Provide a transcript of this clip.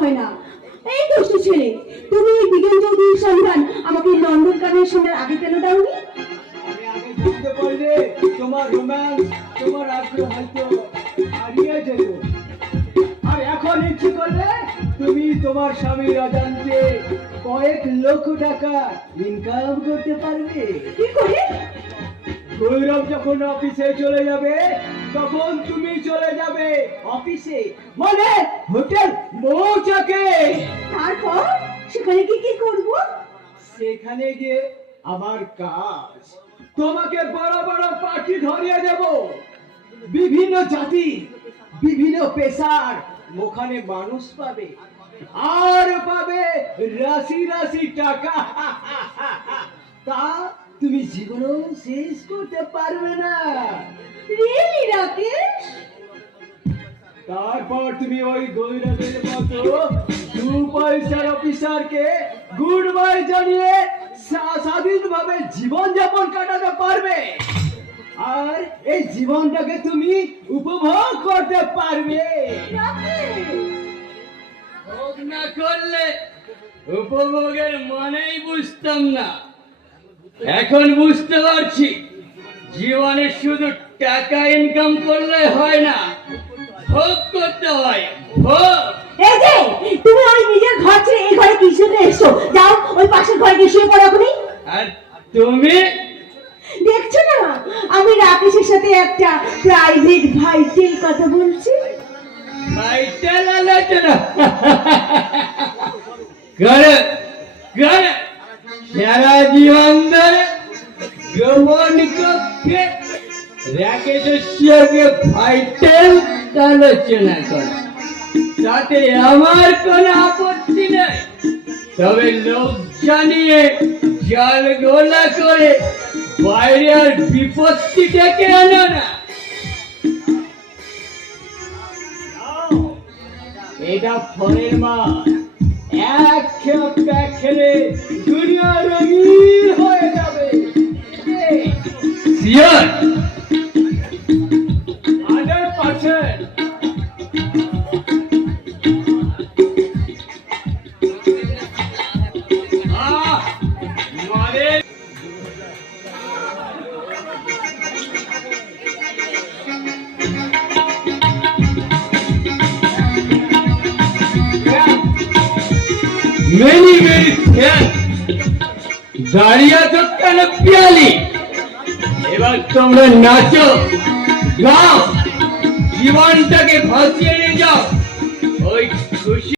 হয় না। এই দুষ্ট ছেলে, তুমি এই বিজ্ঞান চৌধুরীর সন্ধান আমাকে লন্ডন কারের সন্ধান আগে কেন দাওনি? আমি আগে বুঝতে পারলে তোমার রোম্যান্স, তোমার আগ্রহ হয়তো হারিয়ে যেত। আর এখন ইচ্ছে করলে তুমি তোমার স্বামীর অজান্তে কয়েক লক্ষ টাকা ইনকাম করতে পারবে। কি করে? গৌরব যখন অফিসে চলে যাবে তখন তুমি চলে যাবে অফিসে, মানে হোটেল মৌচাকে। তারপর সেখানে কি কি করব? সেখানে গিয়ে আমার কাজ, তোমাকে বড় বড় পার্টি ধরিয়ে দেব। বিভিন্ন জাতি, বিভিন্ন পেশার ওখানে মানুষ পাবে, আর পাবে রাশি রাশি টাকা। তা তুমি জীবনও শেষ করতে পারবে না। রিয়েলি রাকেশ? তারপর তুমি ওই গৌরবের মতো 2 পয়সার অফিসারকে গুড বাই জানিয়ে স্বাধীনভাবে জীবন যাপন কাটাতে পারবে। আর এই জীবনটাকে তুমি উপভোগ করতে পারবে। ভোগ না করলে উপভোগের মানেই বুঝতাম না, এখন বুঝতে পারছি। জীবনে শুধু টাকা ইনকাম করলে হয় না, ভোগ করতে হয়। ভোগ। এই যে তুমি ওই নিজের ঘর ছেড়ে এই ঘরে কি শুতে এসছো? যাও ওই পাশের ঘরে গিয়ে শুয়ে পড়ো এখনই। আর তুমি দেখছো না আমি রাকেশের সাথে একটা প্রাইভেট ভাইটাল কথা বলছি। ভাইটাল আলোচনা করে করে সারা জীবন ধরে গোপন কক্ষে রাকেশের সঙ্গে ভাইটাল আলোচনা করে, তাতে আমার কোনো আপত্তি নেই। তবে লোক জানিয়ে জল গোলা করে বাইরে আর বিপত্তি ডেকে আনো না। এটা ফলের মাছ, এক খেপ খেলে দুনিয়া রঙিন হয়ে যাবে। শিওর 100%। মানে মেনি মেনি দাঁড়িয়ে আছো কেন পিয়ালি? এবার তোমরা নাচো, গাও, জীবনটাকে ভাসিয়ে নিয়ে যাও ওই খুশি।